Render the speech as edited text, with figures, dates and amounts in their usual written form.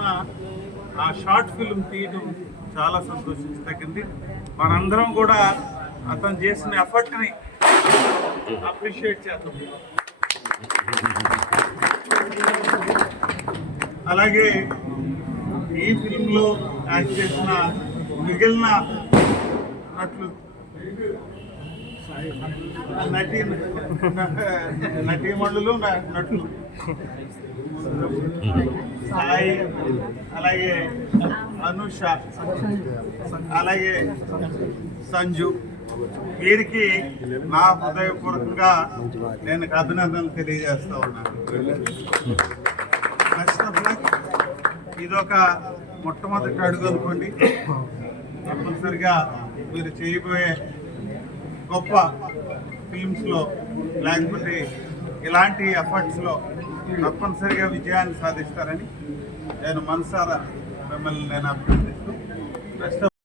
రోజున ఆ short film తీయడం చాలా సంతోషించదగింది. మనందరం కూడా అతను చేసిన ఎఫర్ట్ని అప్రిషియేట్ చేద్దాం. అలాగే ఈ ఫిల్మ్లో యాక్ట్ చేసిన మిగిలిన నటులు నటీమణులు నటులు సాయి, అలాగే అనుష, అలాగే సంజు, వీరికి నా హృదయపూర్వకంగా నేను అభినందనలు తెలియజేస్తా ఉన్నాను. ఇదొక మొట్టమొదటి అడుగు అనుకోండి. తప్పనిసరిగా మీరు చేయబోయే గొప్ప ఫిల్మ్స్లో లేకపోతే ఇలాంటి ఎఫర్ట్స్లో తప్పనిసరిగా విజయాన్ని సాధిస్తారని నేను మనసారా మిమ్మల్ని అభినందిస్తూ